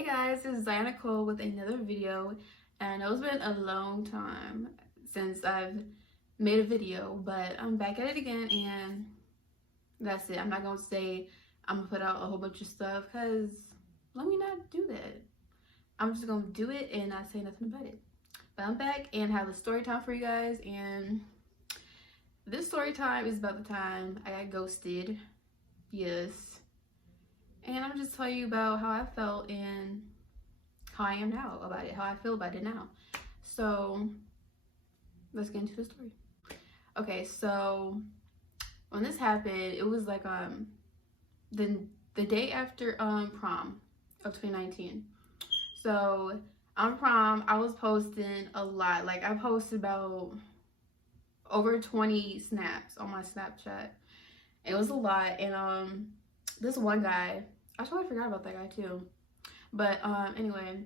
Hey guys, this is Diana Cole with another video, and it's been a long time since I've made a video, but I'm back at it again, and that's it. I'm not gonna say I'm gonna put out a whole bunch of stuff because let me not do that. I'm just gonna do it and not say nothing about it. But I'm back and have a story time for you guys, and this story time is about the time I got ghosted. Yes. And I'm just telling you about how I felt and how I am now about it, how I feel about it now. So let's get into the story. Okay, so when this happened, it was like the day after prom of 2019. So on prom, I was posting a lot. Like I posted about over 20 snaps on my Snapchat. It was a lot, and this one guy, I totally forgot about that guy too. But anyway,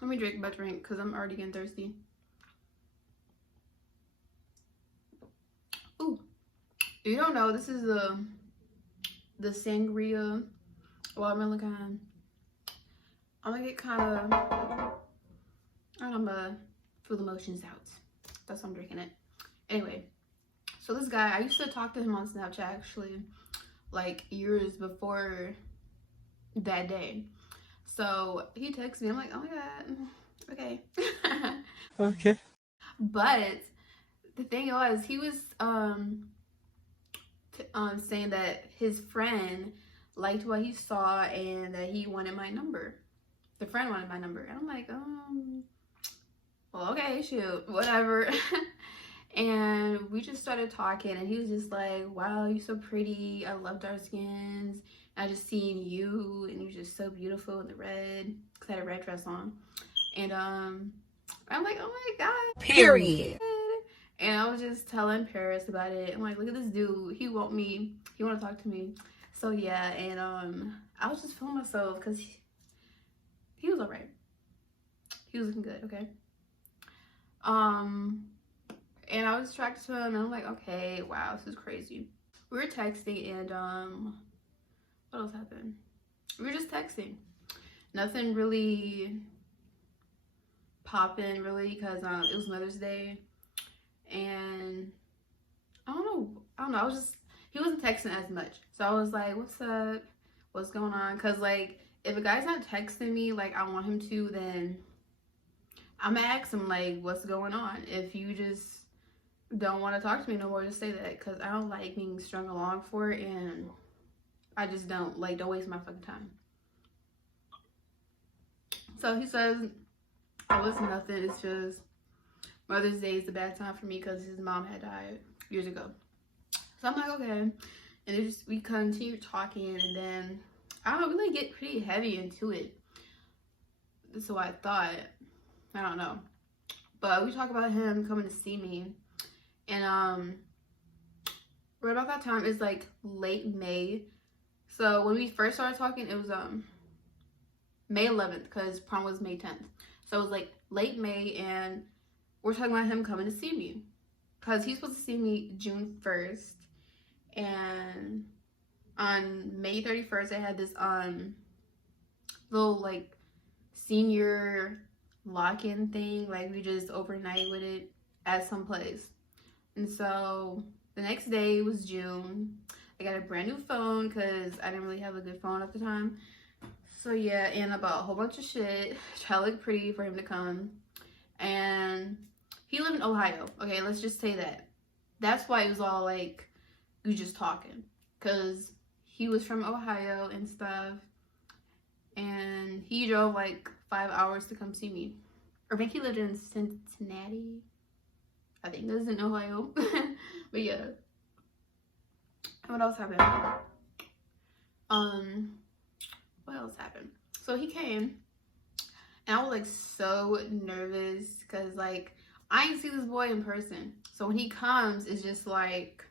let me drink my drink because I'm already getting thirsty. Ooh, if you don't know, this is the sangria watermelon kind. I'm gonna get kind of, I'm gonna feel the emotions out. That's why I'm drinking it. Anyway, so this guy, I used to talk to him on Snapchat actually, like years before that day. So he texts me, I'm like, oh my god, okay. Okay. But the thing was, he was saying that his friend liked what he saw and that he wanted my number. The friend wanted my number, and I'm like, well, okay, shoot, whatever. And we just started talking, and he was just like, wow, you're so pretty, I love dark skins, I just seen you and you're just so beautiful in the red, because I had a red dress on. And I'm like, oh my god, Period. and I was just telling Paris about it. I'm like, look at this dude, he want to talk to me. So yeah, and I was just feeling myself because he was all right, he was looking good. Okay, and I was attracted to him, and I'm like, okay, wow, this is crazy. We were texting, and what else happened? We were just texting. Nothing really popping, really, because it was Mother's Day, and I don't know. I was just, he wasn't texting as much, so I was like, what's up? What's going on? Because like, if a guy's not texting me like I want him to, then I'm gonna ask him like, what's going on? If you just don't want to talk to me no more, just say that, because I don't like being strung along for it, and I just don't waste my fucking time. So he says, oh, it's nothing, it's just Mother's Day is a bad time for me because his mom had died years ago. So I'm like, okay. And we continued talking, and then I don't know, we like get pretty heavy into it. So I thought, I don't know, but we talk about him coming to see me. And right about that time, it's like late May. So when we first started talking, it was May 11th, because prom was May 10th. So it was like late May, and we're talking about him coming to see me because he's supposed to see me June 1st, and on May 31st I had this little like senior lock-in thing, like we just overnight with it at some place. And so the next day was June. I got a brand new phone because I didn't really have a good phone at the time. So yeah, and I bought a whole bunch of shit, try to look pretty for him to come. And he lived in Ohio. Okay, let's just say that. That's why it was all like, we were just talking, because he was from Ohio and stuff. And he drove like 5 hours to come see me. Or maybe he lived in Cincinnati. I think this is in Ohio. But yeah. What else happened? What else happened? So he came, and I was like so nervous because like I ain't see this boy in person. So when he comes, it's just like,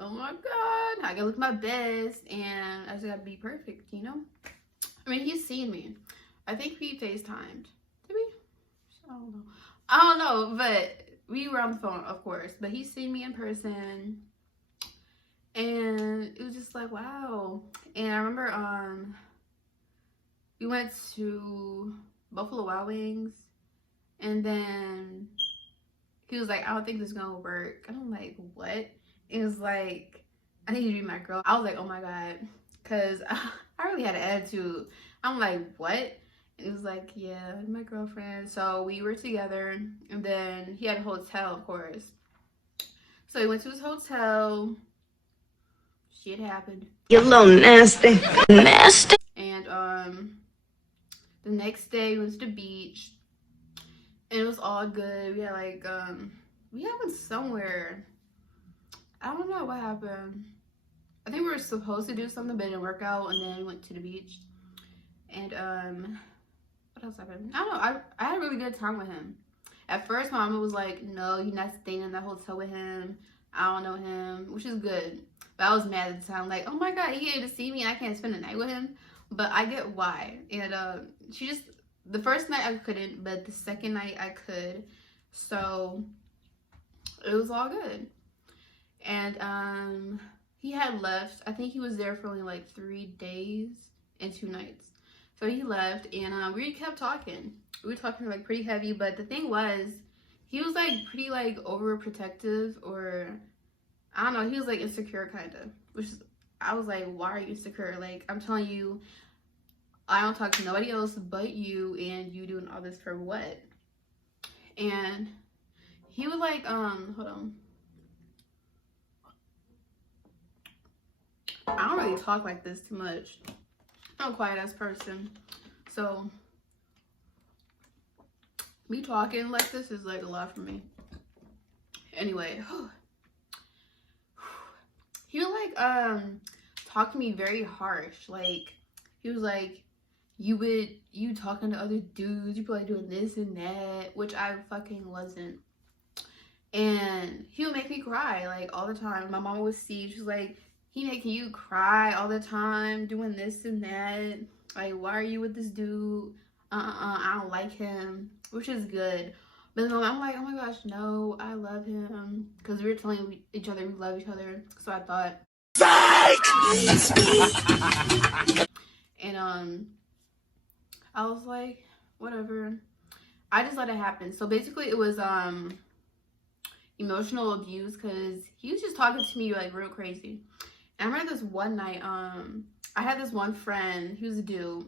oh my god, I gotta look my best, and I just gotta be perfect, you know? I mean, he's seen me. I think we FaceTimed. Did we? I don't know, but we were on the phone, of course. But he's seen me in person, and it was just like, wow. And I remember we went to Buffalo Wild Wings, and then he was like, I don't think this is gonna work. And I'm like, what? It was like, I need you to be my girl. I was like, oh my God, because I really had an attitude. I'm like, what? It was like, yeah, my girlfriend. So we were together, and then he had a hotel, of course. So he went to his hotel. Shit happened. You're a little nasty. Nasty. And the next day we went to the beach, and it was all good. We had like we went somewhere. I don't know what happened. I think we were supposed to do something, but it didn't work out, and then we went to the beach. And what else happened? I don't know. I had a really good time with him. At first, my mama was like, no, you're not staying in that hotel with him. I don't know him, which is good. But I was mad at the time, like, oh my God, he came to see me and I can't spend the night with him. But I get why. And she just, the first night I couldn't, but the second night I could. So it was all good. And he had left. I think he was there for only like 3 days and 2 nights. So he left, and we kept talking. We were talking like pretty heavy, but the thing was, he was like pretty like overprotective, or I don't know, he was like insecure kind of, which is, I was like, why are you insecure? Like, I'm telling you, I don't talk to nobody else but you, and you doing all this for what? And he was like, hold on. I don't really talk like this too much. I'm a quiet ass person. So me talking like this is like a lot for me. Anyway, he would like talk to me very harsh. Like, he was like, you talking to other dudes, you probably doing this and that, which I fucking wasn't. And he would make me cry like all the time. My mama would see, she's like, he making you cry all the time, doing this and that. Like, why are you with this dude? I don't like him, which is good. But then I'm like, oh my gosh, no, I love him. Because we were telling each other we love each other. So I thought. And I was like, whatever. I just let it happen. So basically it was emotional abuse, because he was just talking to me like real crazy. And I remember this one night, I had this one friend, he was a dude,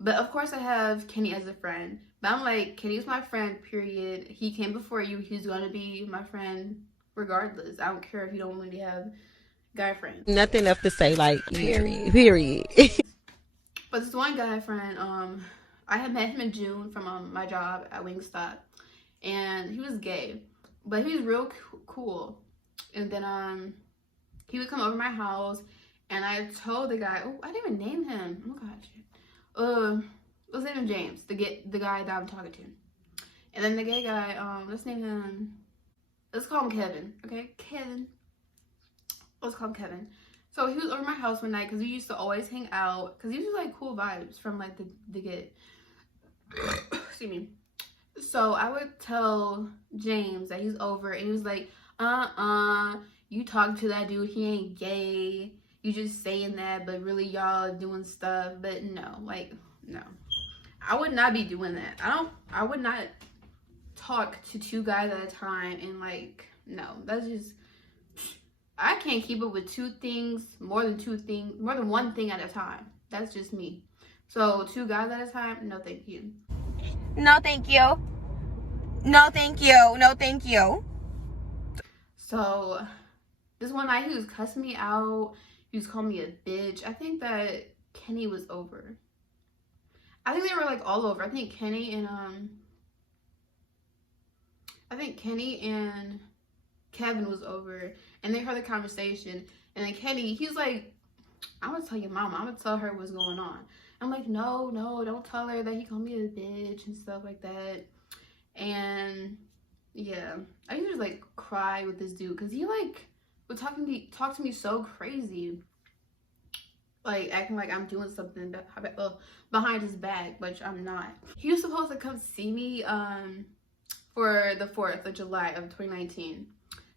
but of course I have Kenny as a friend, but I'm like, Kenny's my friend, period. He came before you, he's gonna be my friend regardless. I don't care if you don't really have guy friends. Nothing left to say, like, period. But this one guy friend, I had met him in June from my job at Wingstop, and he was gay, but he was real cool. And then he would come over my house, and I told the guy, oh, I didn't even name him. Oh my gosh. Let's name him James, the guy that I'm talking to. And then the gay guy, let's name him, let's call him Kevin, okay? Kevin. Let's call him Kevin. So he was over my house one night, because we used to always hang out, because he was like cool vibes from like the get. Excuse me. So I would tell James that he's over, and he was like, you talk to that dude, he ain't gay, you just saying that, but really y'all doing stuff. But no, like, no, I would not be doing that. I would not talk to 2 guys at a time, and like, no, that's just, I can't keep up with 2 things, more than one thing at a time. That's just me. So 2 guys at a time, no thank you. No thank you. No thank you. No thank you. So this one night he was cussing me out. He was calling me a bitch. I think that Kenny was over. I think they were like all over. I think Kenny and Kevin was over, and they heard the conversation. And then Kenny, he's like, I'm gonna tell your mama. I'm gonna tell her what's going on. I'm like, no, don't tell her that he called me a bitch and stuff like that. And yeah, I used to like cry with this dude, because he like would talk to me so crazy, like acting like I'm doing something behind his back, which I'm not. He was supposed to come see me for the 4th of July of 2019.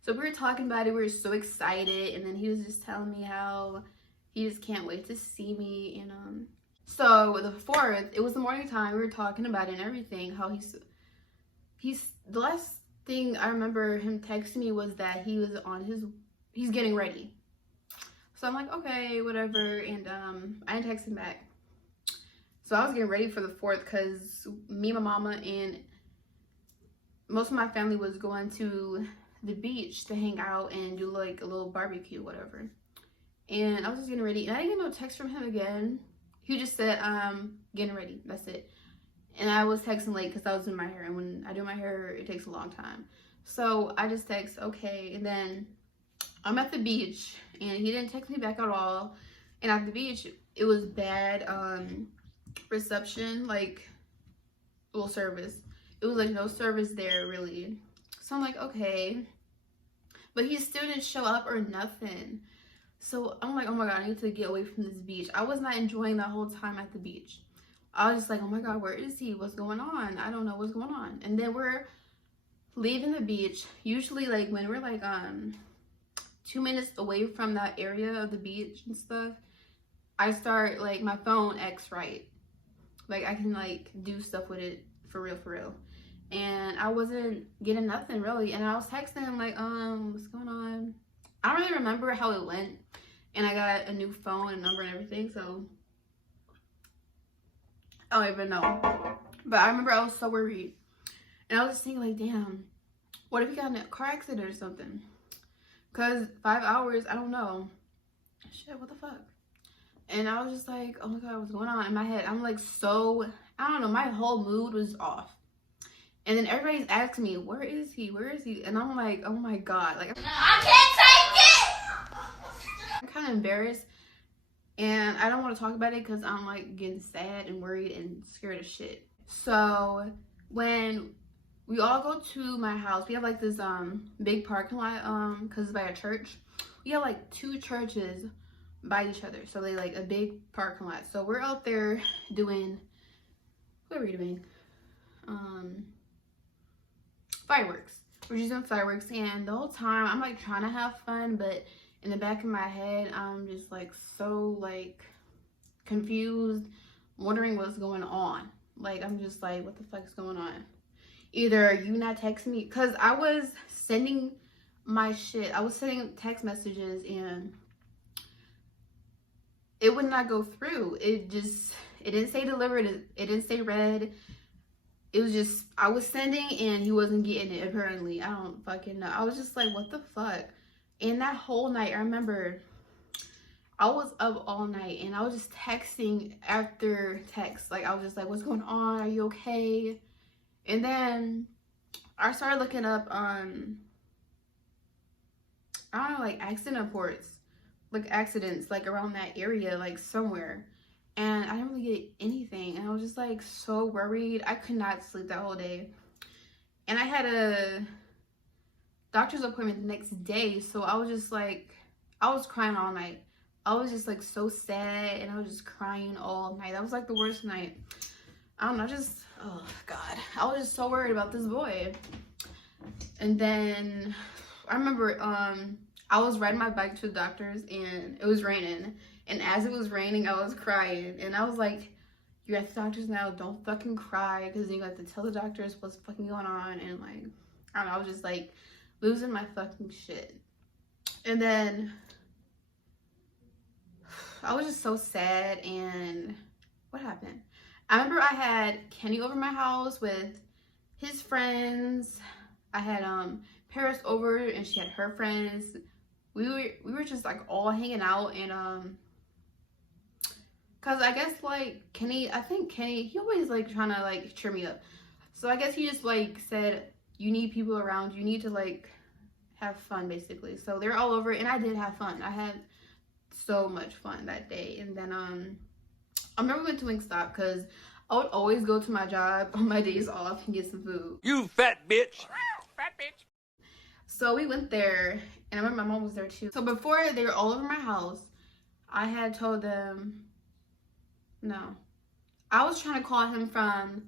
So we were talking about it, we were so excited, and then he was just telling me how he just can't wait to see me. And So the 4th, it was the morning time. We were talking about it and everything. How he's the last thing I remember him texting me was that he was he's getting ready. So I'm like, okay, whatever. And I didn't text him back. So I was getting ready for the 4th because me, my mama, and most of my family was going to the beach to hang out and do like a little barbecue, whatever. And I was just getting ready, and I didn't get no text from him again. He just said, getting ready. That's it. And I was texting late because I was doing my hair, and when I do my hair, it takes a long time. So I just text, okay. And then I'm at the beach, and he didn't text me back at all. And at the beach, it was bad reception, like, well, service. It was like no service there, really. So I'm like, okay. But he still didn't show up or nothing. So I'm like, oh my God, I need to get away from this beach. I was not enjoying the whole time at the beach. I was just like, oh my God, where is he? What's going on? I don't know what's going on. And then we're leaving the beach. Usually, like, when we're like 2 minutes away from that area of the beach and stuff, I start, like, my phone acts right. Like, I can, like, do stuff with it for real. And I wasn't getting nothing, really. And I was texting him, like, what's going on? I don't really remember how it went. And I got a new phone and number and everything, so I don't even know. But I remember I was so worried. And I was just thinking, like, damn, what if he got in a car accident or something? Because 5 hours, I don't know. Shit, what the fuck? And I was just like, oh my God, what's going on? In my head, I'm like, so, I don't know, my whole mood was off. And then everybody's asking me, where is he? Where is he? And I'm like, oh my God. Like, I can't take it! I'm kind of embarrassed. And I don't want to talk about it because I'm like getting sad and worried and scared of shit. So when we all go to my house, we have like this big parking lot because it's by a church. We have like 2 churches by each other. So they like a big parking lot. So we're out there doing, what are we doing? Fireworks. We're just doing fireworks, and the whole time I'm like trying to have fun, but in the back of my head I'm just like so like confused, wondering what's going on. Like, I'm just like, what the fuck is going on? Either you not texting me, because I was sending my shit, I was sending text messages and it would not go through. It didn't say delivered, it didn't say read. It was just, I was sending and he wasn't getting it, apparently. I don't fucking know. I was just like, what the fuck? And that whole night, I remember I was up all night and I was just texting after text. Like, I was just like, what's going on? Are you okay? And then I started looking up on, I don't know, like accident reports, like accidents, like around that area, like somewhere. And I didn't really get anything. And I was just like so worried. I could not sleep that whole day. And I had a doctor's appointment the next day. So I was just like, I was crying all night. I was just like so sad and I was just crying all night. That was like the worst night. I don't know, just, oh God. I was just so worried about this boy. And then I remember I was riding my bike to the doctor's and it was raining. And as it was raining, I was crying. And I was like, you're at the doctor's now, don't fucking cry. Because you have to tell the doctors what's fucking going on. And like, I don't know, I was just like losing my fucking shit. And then I was just so sad. And what happened? I remember I had Kenny over my house with his friends. I had Paris over and she had her friends. We were just like all hanging out, and cause I guess like Kenny, I think Kenny, he always like trying to like cheer me up. So I guess he just like said, you need people around, you need to like have fun basically. So they're all over and I did have fun. I had so much fun that day. And then I remember we went to Wingstop because I would always go to my job on my days off and get some food. You fat bitch. Fat bitch. So we went there, and I remember my mom was there too. So before they were all over my house, I had told them, no. I was trying to call him from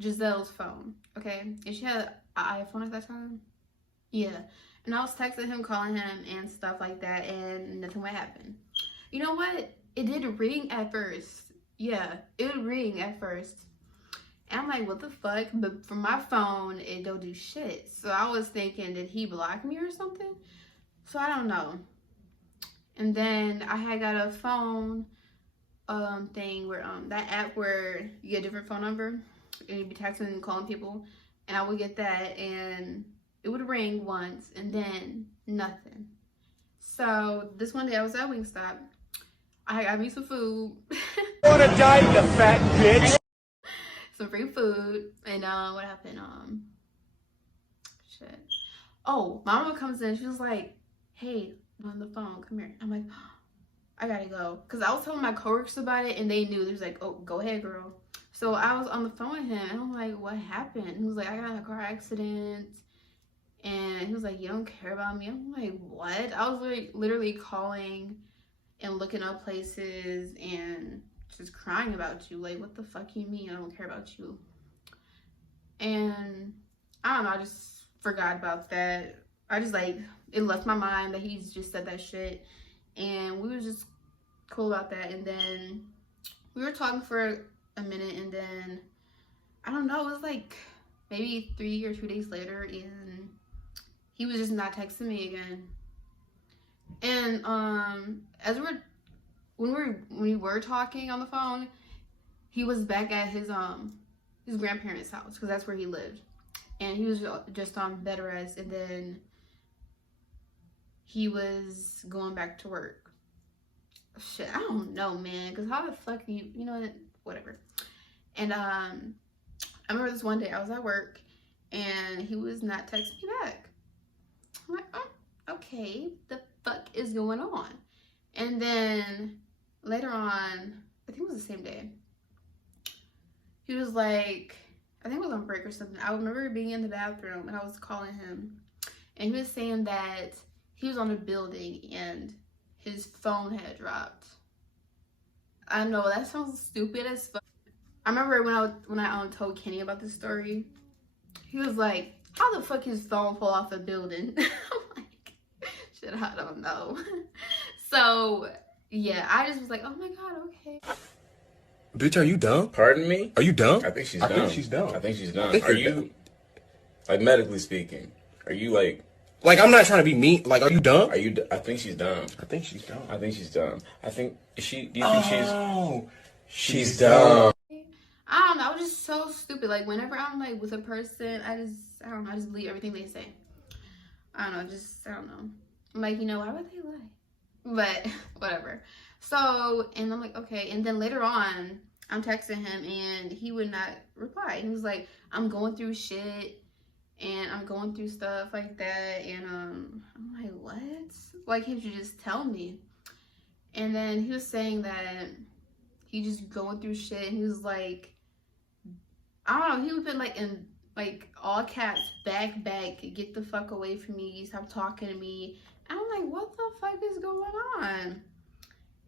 Giselle's phone, okay? And she had an iPhone at that time. Yeah. And I was texting him, calling him, and stuff like that, and nothing would happen. You know what? It did ring at first. yeah, it would ring at first. And I'm like, what the fuck? But from my phone, it don't do shit. So I was thinking, did he block me or something? So I don't know. And then I had got a phone thing where that app where you get a different phone number and you'd be texting and calling people, and I would get that and it would ring once and then nothing. So this one day I was at Wingstop. I got me some food. Wanna die, you fat bitch? Some free food. And what happened? Shit. Oh, my mama comes in. She was like, hey, I'm on the phone. Come here. I'm like, I gotta go. Because I was telling my coworkers about it and they knew. They was like, oh, go ahead, girl. So I was on the phone with him and I'm like, what happened? He was like, I got in a car accident. And he was like, you don't care about me? I'm like, what? I was like literally calling and looking up places and just crying about you. Like, what the fuck you mean I don't care about you? And I don't know, I just forgot about that. I just like, it left my mind that he's just said that shit. And we were just cool about that. And then we were talking for a minute and then, I don't know, it was like maybe 3 or 2 days later and he was just not texting me again. And as when we were talking on the phone, he was back at his grandparents' house because that's where he lived, and he was just on bed rest, and then he was going back to work. Shit, I don't know, man, because how the fuck you know, whatever. And I remember this one day I was at work and he was not texting me back. I'm like, oh, okay, the fuck is going on? And then later on, I think it was the same day, he was like, I think it was on break or something. I remember being in the bathroom and I was calling him and he was saying that he was on a building and his phone had dropped. I know that sounds stupid as fuck. I remember when I told Kenny about this story, he was like, how the fuck his phone fall off a building? I'm like, shit, I don't know. So yeah, I just was like, oh my god, okay. Bitch, are you dumb? Pardon me? Are you dumb? I think she's dumb. I think she's dumb. think Are you're you, like, medically speaking, are you like, I'm not trying to be mean. Like, are you dumb? are you, I think she's dumb. I think she's dumb. I think she's dumb. Do you think Oh, she's dumb? I don't know, I was just so stupid. Like, whenever I'm like with a person, I don't know, I just believe everything they say. I don't know, I don't know. I'm like, you know, why would they lie? But whatever. So, and I'm like, okay. And then later on, I'm texting him and he would not reply. He was like, I'm going through shit and I'm going through stuff like that. And I'm like, what? Why can't you just tell me? And then he was saying that he just going through shit. And he was like, I don't know, he would put like in like all caps, back, get the fuck away from me, stop talking to me. And I'm like, what the fuck is going on?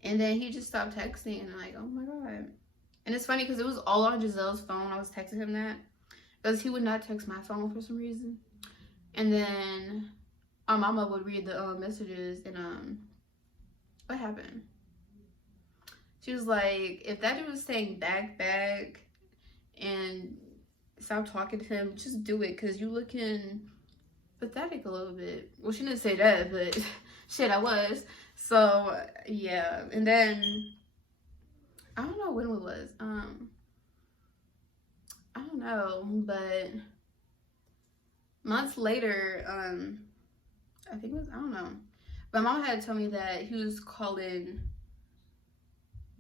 And then he just stopped texting and I'm like, oh my god. And it's funny because it was all on Giselle's phone. I was texting him that because he would not text my phone for some reason. And then my mama would read the messages and what happened? She was like, if that dude was saying back and stop talking to him, just do it because you looking pathetic a little bit. Well, she didn't say that, but shit, I was. So yeah, and then I don't know when it was. I don't know, but months later, I think it was, I don't know. But my mom had told me that he was calling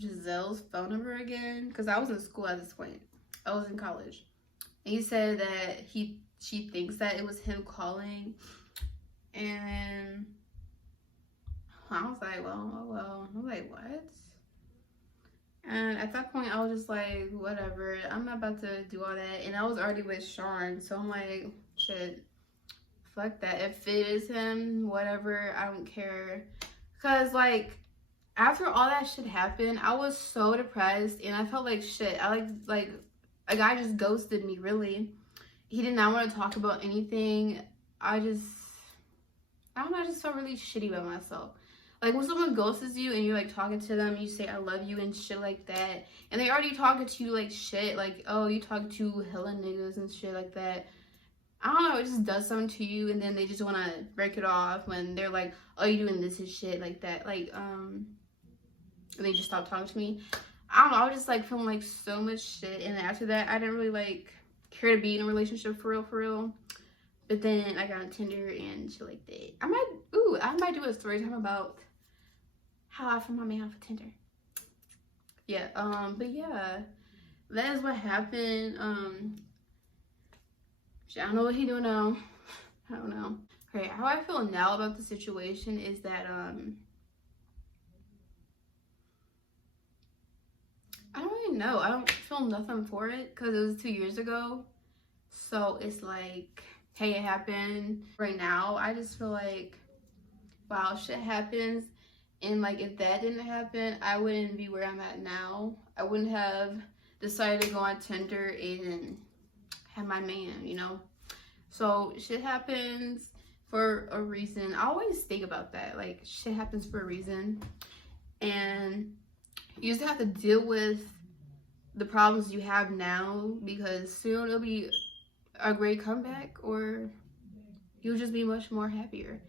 Giselle's phone number again because I was in school at this point. I was in college. And he said that she thinks that it was him calling. And I was like, well. I was like, what? And at that point, I was just like, whatever. I'm not about to do all that. And I was already with Sean. So I'm like, shit, fuck that. If it is him, whatever, I don't care. Because, like, after all that shit happened, I was so depressed. And I felt like shit. I like a guy just ghosted me, really. He did not want to talk about anything. I don't know, I just felt really shitty about myself. Like when someone ghosts you and you're like talking to them, you say I love you and shit like that, and they already talking to you like shit, like, oh, you talk to hella niggas and shit like that. I don't know, it just does something to you, and then they just want to break it off when they're like, oh, you doing this and shit like that. Like, and they just stopped talking to me. I don't know, I was just like feeling like so much shit, and after that, I didn't really like care to be in a relationship for real. But then I got on Tinder and shit like that. I might do a story time about how I found my man off of Tinder. Yeah, but yeah, that is what happened. I don't know what he doing now. I don't know. Okay, how I feel now about the situation is that I don't really know. I don't feel nothing for it because it was 2 years ago. So it's like, hey, it happened. Right now, I just feel like, wow, shit happens. And like, if that didn't happen, I wouldn't be where I'm at now. I wouldn't have decided to go on Tinder and have my man, you know? So shit happens for a reason. I always think about that. Like, shit happens for a reason. And you just have to deal with the problems you have now, because soon it'll be a great comeback, or you'll just be much more happier.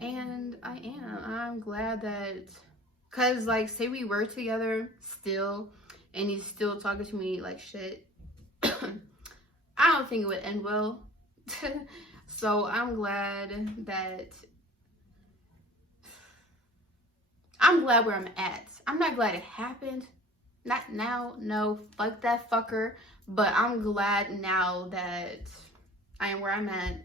And I'm glad that, cause like, say we were together still and he's still talking to me like shit, I don't think it would end well. So I'm glad where I'm at. I'm not glad it happened, not now, no, fuck that fucker, but I'm glad now that I am where I'm at.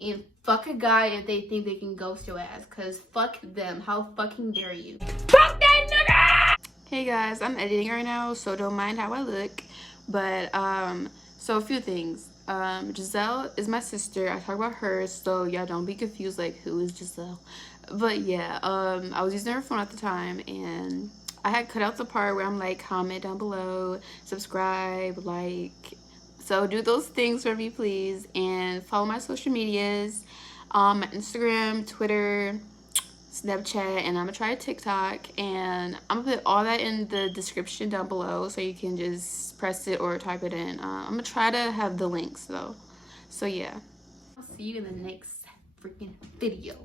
And fuck a guy if they think they can ghost your ass, cause fuck them. How fucking dare you? Fuck that nigga! Hey guys, I'm editing right now, so don't mind how I look. But so a few things. Giselle is my sister. I talk about her, so y'all don't be confused like who is Giselle. But yeah, I was using her phone at the time, and I had cut out the part where I'm like, comment down below, subscribe, like. So do those things for me, please, and follow my social medias, my Instagram, Twitter, Snapchat, and I'm gonna try TikTok, and I'm gonna put all that in the description down below so you can just press it or type it in. I'm gonna try to have the links though. So yeah, I'll see you in the next freaking video.